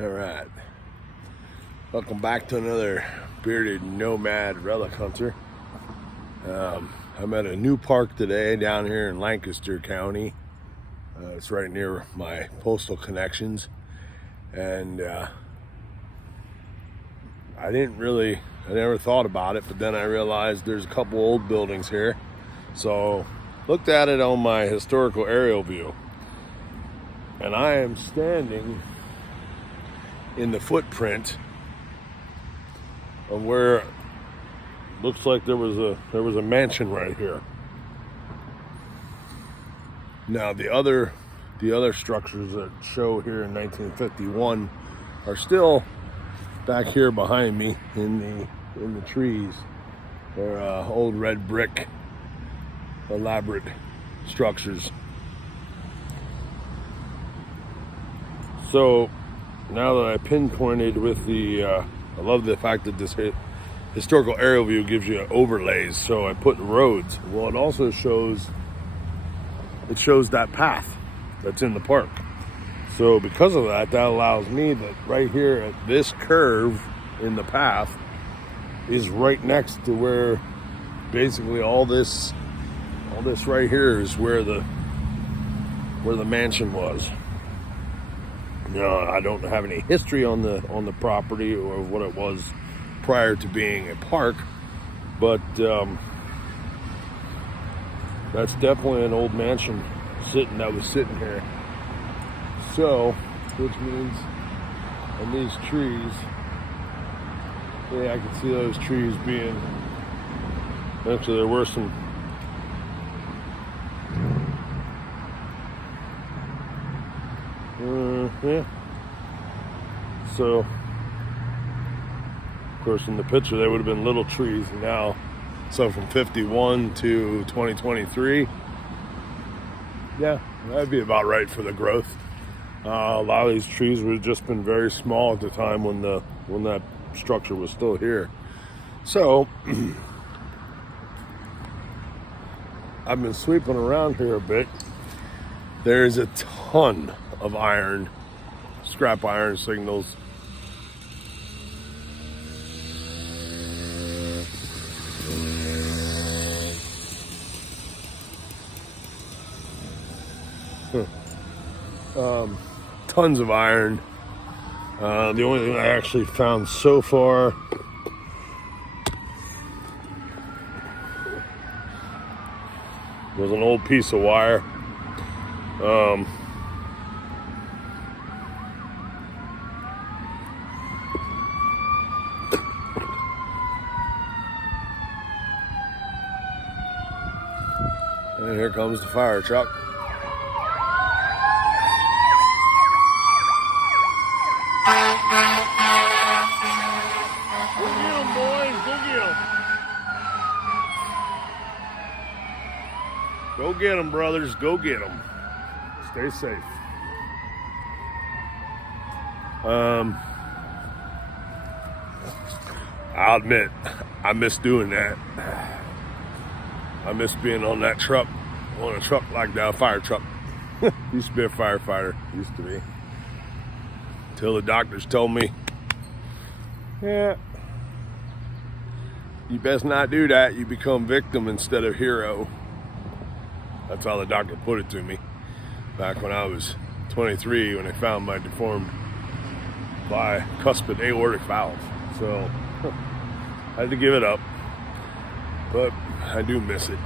All right, welcome back to another bearded nomad relic hunter. I'm at a new park today down here in Lancaster County. It's right near my postal connections, and I never thought about it, but then I realized there's a couple old buildings here, so looked at it on my historical aerial view, and I am standing in the footprint of where it looks like there was a mansion right here. Now the other structures that show here in 1951 are still back here behind me in the trees. They're old red brick elaborate structures. So now that I pinpointed with I love the fact that this historical aerial view gives you overlays. So I put roads. Well, it also shows that path that's in the park. So because of that allows me that right here at this curve in the path is right next to where basically all this right here is where the mansion was. I don't have any history on the property or what it was prior to being a park, but that's definitely an old mansion that was sitting here. So, which means, and these trees, yeah, I can see those trees being. Actually, there were some. Yeah. So, of course, in the picture they would have been little trees. Now, so from 51 to 2023, yeah, that'd be about right for the growth. A lot of these trees would have just been very small at the time when that structure was still here. So, I've been sweeping around here a bit. There's a ton of scrap iron signals. Tons of iron. The only thing I actually found so far was an old piece of wire. And here comes the fire truck. Go get 'em, boys. Go get 'em. Go get 'em, brothers. Go get 'em. Stay safe. I'll admit, I miss doing that. I miss being on a truck like that, a fire truck. Used to be a firefighter, used to be. Till the doctors told me, yeah, you best not do that. You become victim instead of hero. That's how the doctor put it to me back when I was 23, when they found my deformed bicuspid aortic valve. So I had to give it up, but I do miss it.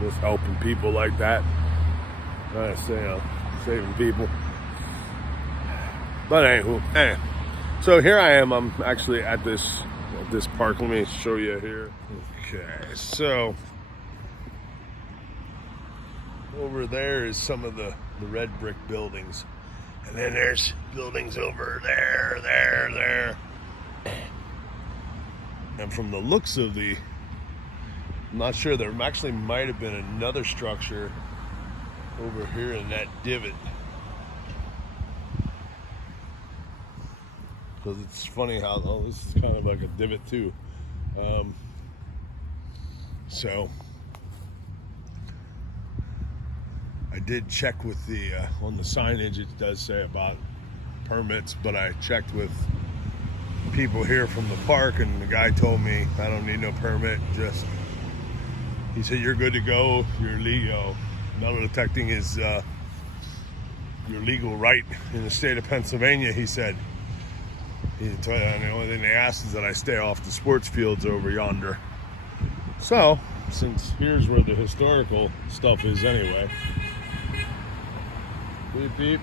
Miss helping people like that. I say, saving people. But anyway, so here I am. I'm actually at this park. Let me show you here. Okay, so over there is some of the red brick buildings, and then there's buildings over there. And from the looks of I'm not sure, there actually might have been another structure over here in that divot. Because it's funny how, this is kind of like a divot too. So I did check with the on the signage. It does say about permits, but I checked with people here from the park, and the guy told me I don't need no permit. Just, he said, you're good to go. You're legal. Metal detecting is your legal right in the state of Pennsylvania, he said. And the only thing they asked is that I stay off the sports fields over yonder. So, since here's where the historical stuff is anyway. Beep, beep.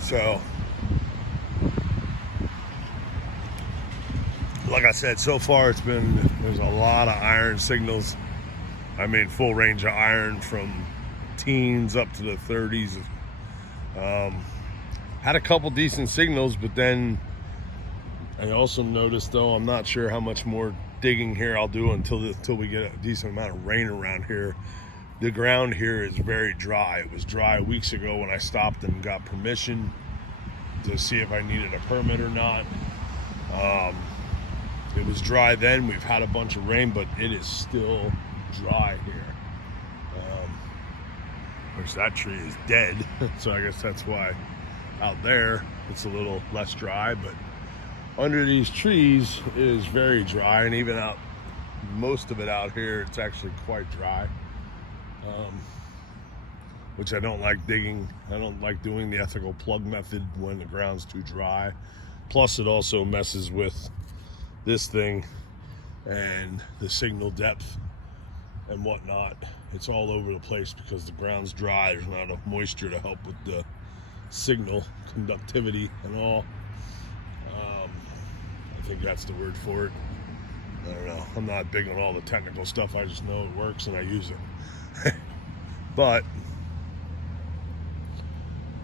So, like I said, so far there's a lot of iron signals. I mean, full range of iron from teens up to the 30s. Had a couple decent signals, but then I also noticed, though, I'm not sure how much more digging here I'll do until we get a decent amount of rain around here. The ground here is very dry. It was dry weeks ago when I stopped and got permission to see if I needed a permit or not. It was dry then. We've had a bunch of rain, but it is still dry here. Which that tree is dead, so I guess that's why out there it's a little less dry, but under these trees it is very dry, and even out, most of it out here, it's actually quite dry. Which I don't like digging. I don't like doing the ethical plug method when the ground's too dry. Plus it also messes with this thing and the signal depth and whatnot. It's all over the place because the ground's dry. There's not enough moisture to help with the signal conductivity and all. I think that's the word for it. I don't know. I'm not big on all the technical stuff. I just know it works and I use it. But,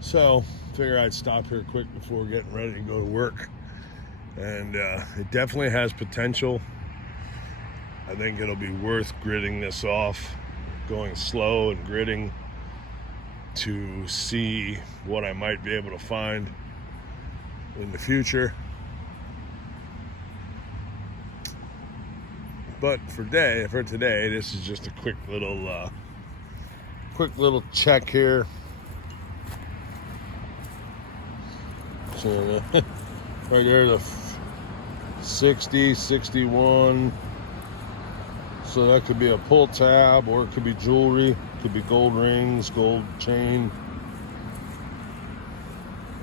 so, figure I'd stop here quick before getting ready to go to work. And it definitely has potential. I think it'll be worth gridding this off, going slow and gridding to see what I might be able to find in the future. But for today, this is just a quick little check here. So right there, the 60, 61. So that could be a pull tab, or it could be jewelry. It could be gold rings, gold chain,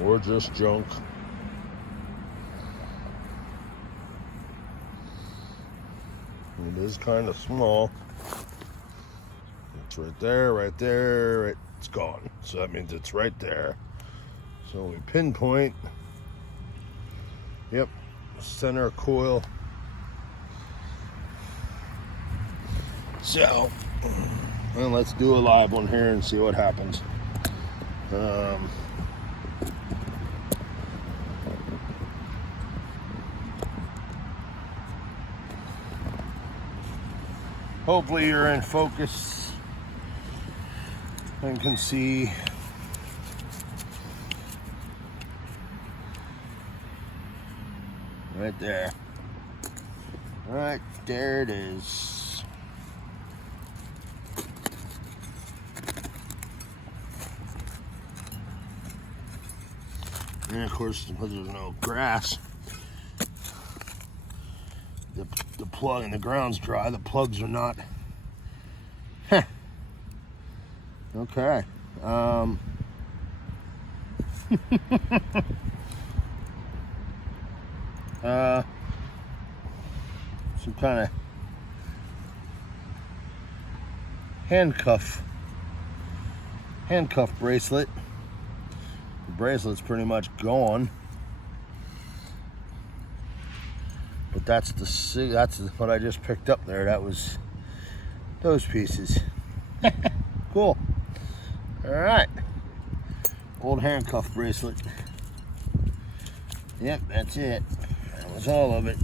or just junk. It is kind of small. It's right there, right, it's gone. So that means it's right there. So we pinpoint, yep, center coil. So, well, let's do a live one here and see what happens. Hopefully you're in focus and can see. Right there. Right there it is. And of course, because there's no grass, the plug and the ground's dry, the plugs are not. Okay. Some kind of handcuff bracelet. The bracelet's pretty much gone, but that's what I just picked up there. That was those pieces. Cool. All right, old handcuff bracelet. Yep, that's it. That was all of it.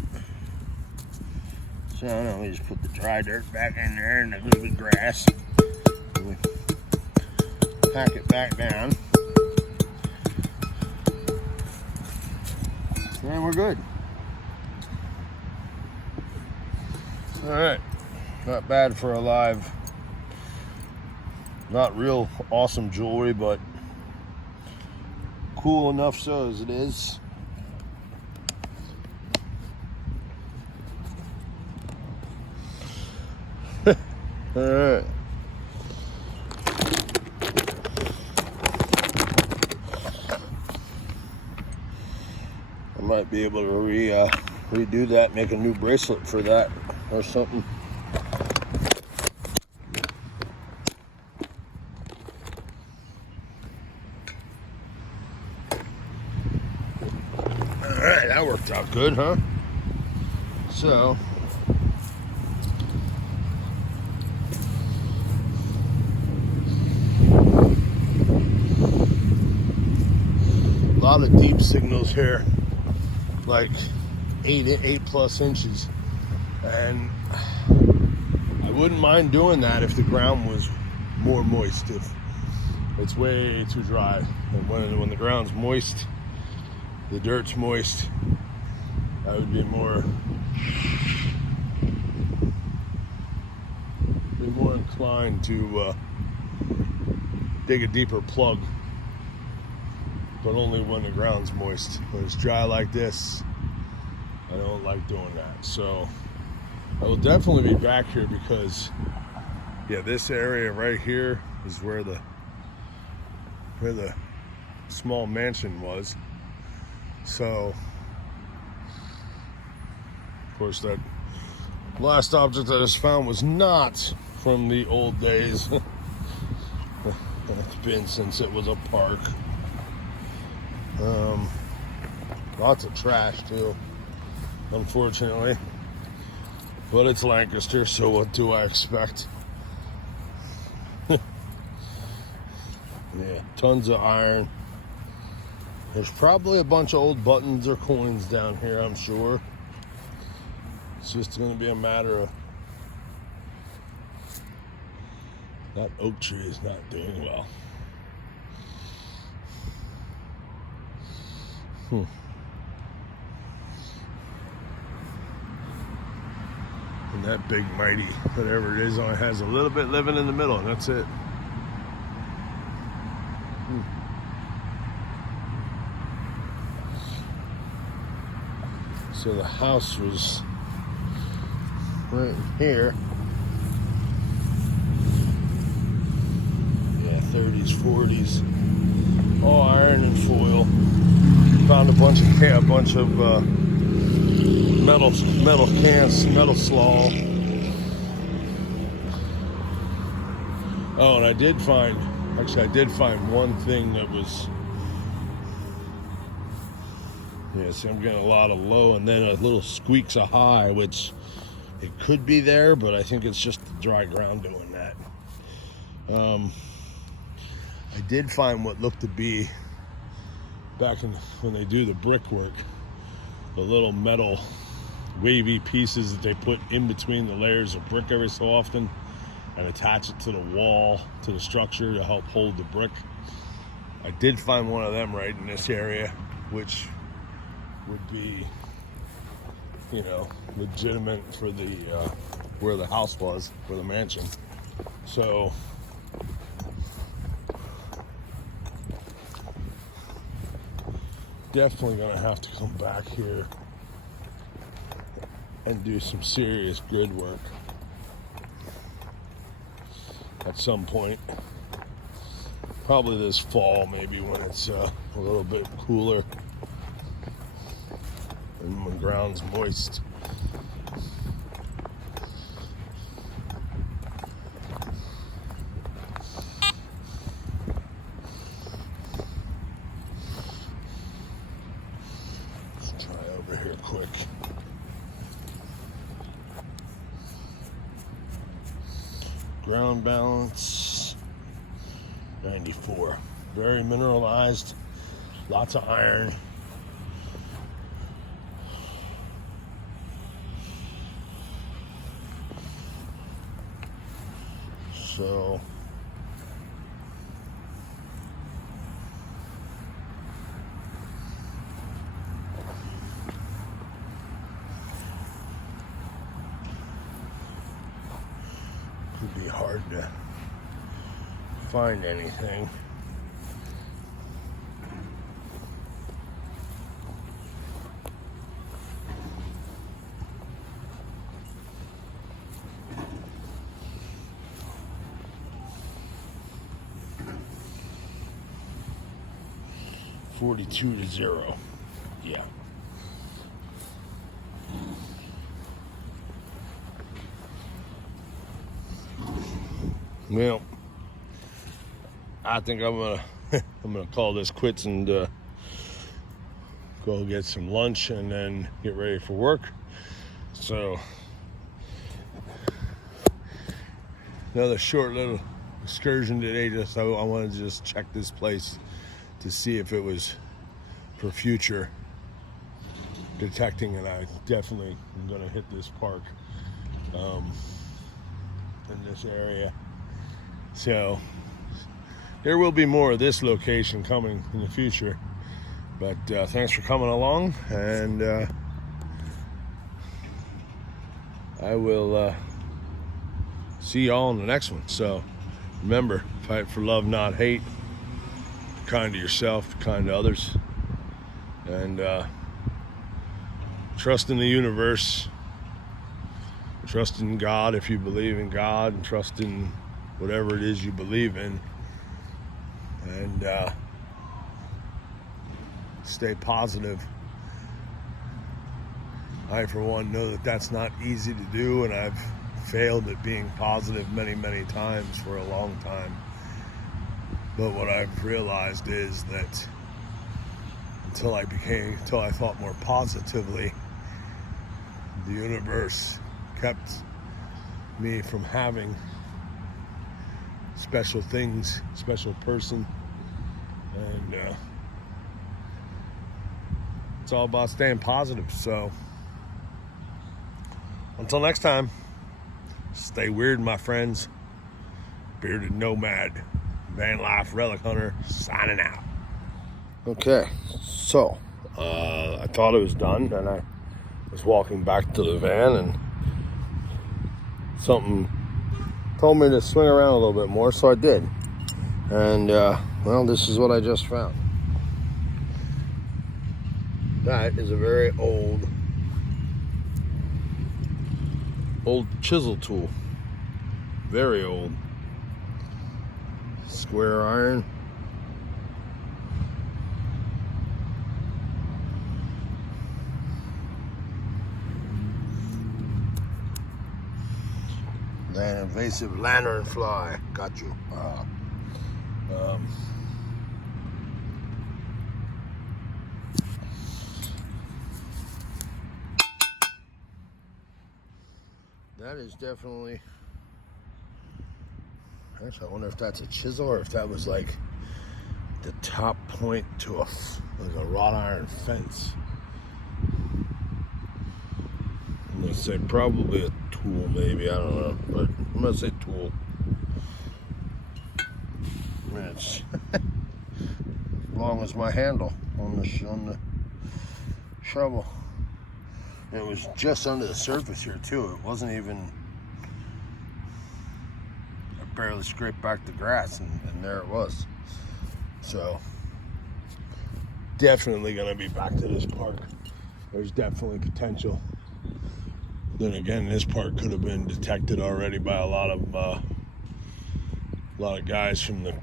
So now we just put the dry dirt back in there and a little bit of grass. We pack it back down. And we're good. All right, not bad for a live Not real awesome jewelry, but cool enough so as it is. All right. I might be able to redo that, make a new bracelet for that or something. All right, that worked out good, huh? So, a lot of deep signals here, like 8+ inches, and I wouldn't mind doing that if the ground was more moist. If it's way too dry, and when the ground's moist, the dirt's moist, I would be more inclined to dig a deeper plug, but only when the ground's moist. When it's dry like this, I don't like doing that. So I will definitely be back here because, yeah, this area right here is where the small mansion was. So, of course, that last object that I just found was not from the old days. It's been since it was a park. Lots of trash too, unfortunately. But it's Lancaster, so what do I expect? Yeah, tons of iron. There's probably a bunch of old buttons or coins down here, I'm sure. It's just going to be a matter of... That oak tree is not doing well. And that big mighty, whatever it is, only has a little bit living in the middle, and that's it. So the house was right here. Yeah, 30s, 40s, all iron and foil. Found a bunch of metal cans, metal slaw. Oh, and I did find one thing that was, yeah, see, I'm getting a lot of low and then a little squeaks of high, which it could be there, but I think it's just the dry ground doing that. I did find what looked to be, back when they do the brickwork, the little metal wavy pieces that they put in between the layers of brick every so often and attach it to the wall, to the structure to help hold the brick. I did find one of them right in this area, which would be, you know, legitimate for the where the house was, for the mansion. So definitely gonna have to come back here and do some serious grid work at some point. Probably this fall, maybe, when it's a little bit cooler and when the ground's moist. Let's try over here quick. Ground balance 94. Very mineralized, lots of iron. So could be hard to find anything. $42-0. Yeah. Well, I think I'm gonna call this quits and go get some lunch and then get ready for work. So another short little excursion today. Just I wanted to just check this place to see if it was for future detecting, and I definitely am gonna hit this park in this area. So there will be more of this location coming in the future, but thanks for coming along, and I will see y'all in the next one. So remember, fight for love, not hate. Be kind to yourself, be kind to others, and trust in the universe, trust in God if you believe in God, and trust in whatever it is you believe in, and stay positive. I, for one, know that that's not easy to do, and I've failed at being positive many, many times for a long time. But what I've realized is that until I thought more positively, the universe kept me from having special things, special person, and it's all about staying positive. So until next time, stay weird, my friends. Bearded Nomad, Van Life Relic Hunter, signing out. Okay, so I thought it was done, and I was walking back to the van, and something told me to swing around a little bit more, so I did. And well, this is what I just found. That is a very old chisel tool. Very old. Square iron. An invasive lanternfly. Got you. That is definitely. Actually, I wonder if that's a chisel or if that was like the top point to like a wrought iron fence. I'm gonna say probably a tool, maybe, I don't know, but I'm gonna say tool. It's as long as my handle on the shovel. And it was just under the surface here too. It wasn't even. I barely scraped back the grass, and there it was. So definitely gonna be back to this park. There's definitely potential. Then again, this part could have been detected already by a lot of guys from the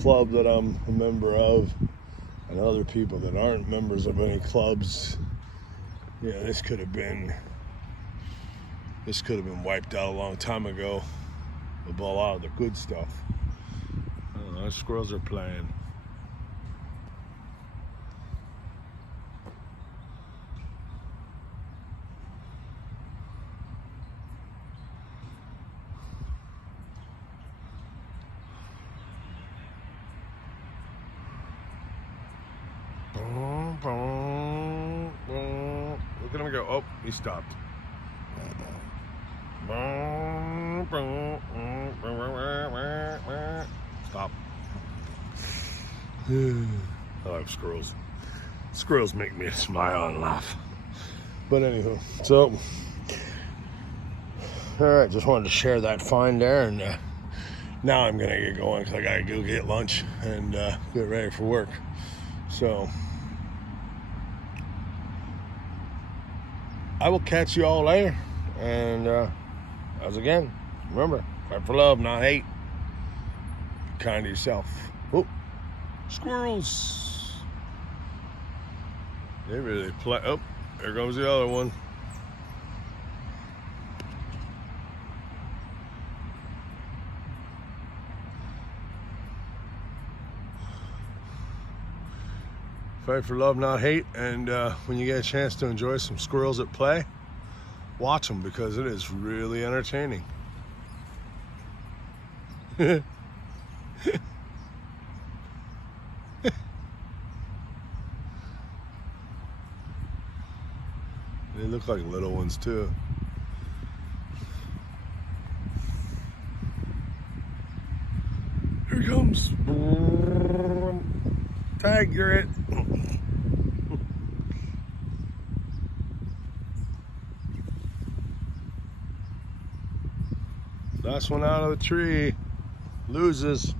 club that I'm a member of, and other people that aren't members of any clubs. Yeah, this could have been wiped out a long time ago with a lot of the good stuff. I don't know, squirrels are playing. Look at him go. Oh, he stopped. Stop. I like squirrels. Squirrels make me smile and laugh. But anywho, so all right, just wanted to share that find there, and now I'm gonna get going because I gotta go get lunch and get ready for work. So I will catch you all later. And as again, remember, fight for love, not hate. Be kind to yourself. Oh, squirrels. They really play. Oh, there goes the other one. Fight for love, not hate. And when you get a chance to enjoy some squirrels at play, watch them because it is really entertaining. They look like little ones too. Here he comes. Tag, you're it. Last one out of the tree loses.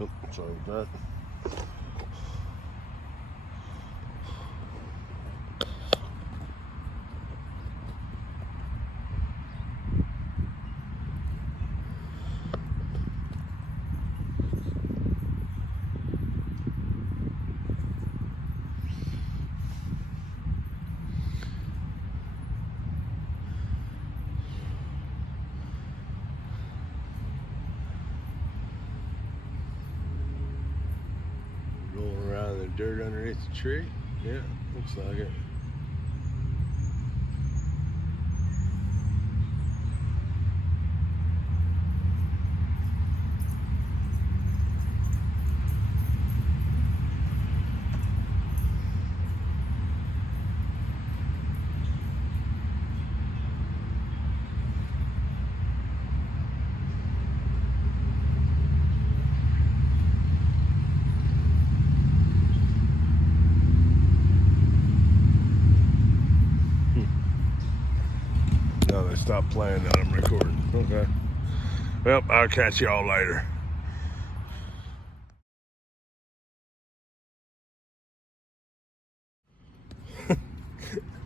Oh, sorry about that. Rolling around in the dirt underneath the tree. Yeah, looks like it. No, they stopped playing that I'm recording. Okay. Well, I'll catch y'all later.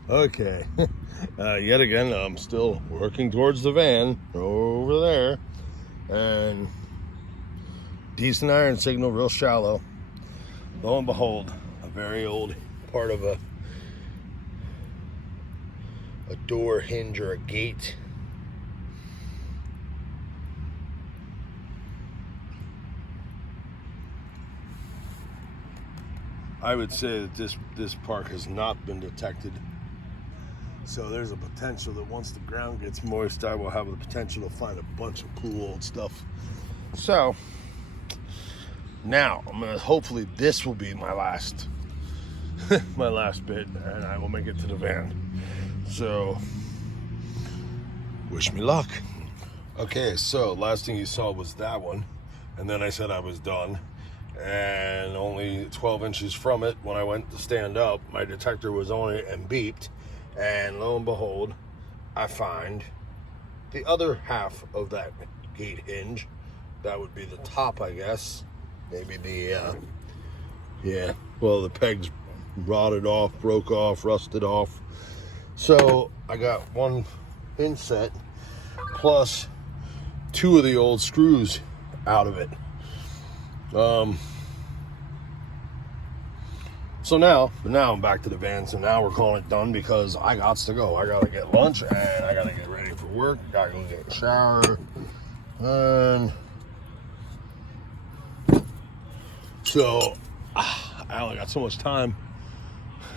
Okay. Yet again, I'm still working towards the van over there. And decent iron signal, real shallow. Lo and behold, a very old part of a door hinge or a gate. I would say that this park has not been detected. So there's a potential that once the ground gets moist, I will have the potential to find a bunch of cool old stuff. So now I'm gonna, hopefully this will be my last my last bit, and I will make it to the van. So wish me luck. Okay, so last thing you saw was that one, and then I said I was done, and only 12 inches from it, when I went to stand up, my detector was on it and beeped, and lo and behold, I find the other half of that gate hinge. That would be the top, I guess. Maybe the yeah, well, the pegs rotted off, broke off, rusted off. So I got one hinge set plus 2 of the old screws out of it. So now I'm back to the van. So now we're calling it done because I got to go. I gotta get lunch and I gotta get ready for work. Gotta go get a shower. And so I only got so much time.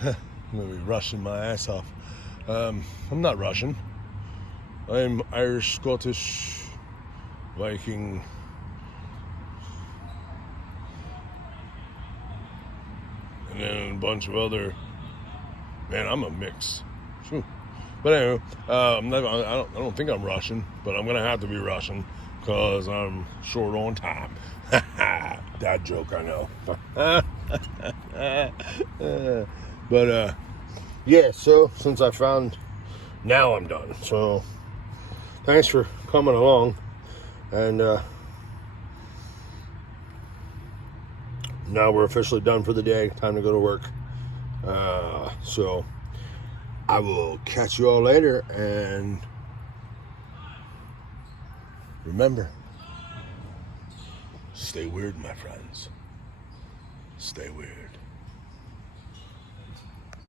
I'm gonna be rushing my ass off. I'm not Russian. I'm Irish, Scottish, Viking, and then a bunch of other. Man, I'm a mix. But anyway, I don't think I'm Russian, but I'm gonna have to be Russian. because I'm short on time. Dad joke, I know. But yeah, so since I found, now I'm done. So thanks for coming along, and now we're officially done for the day. Time to go to work. So I will catch you all later, and remember, stay weird, my friends. Stay weird.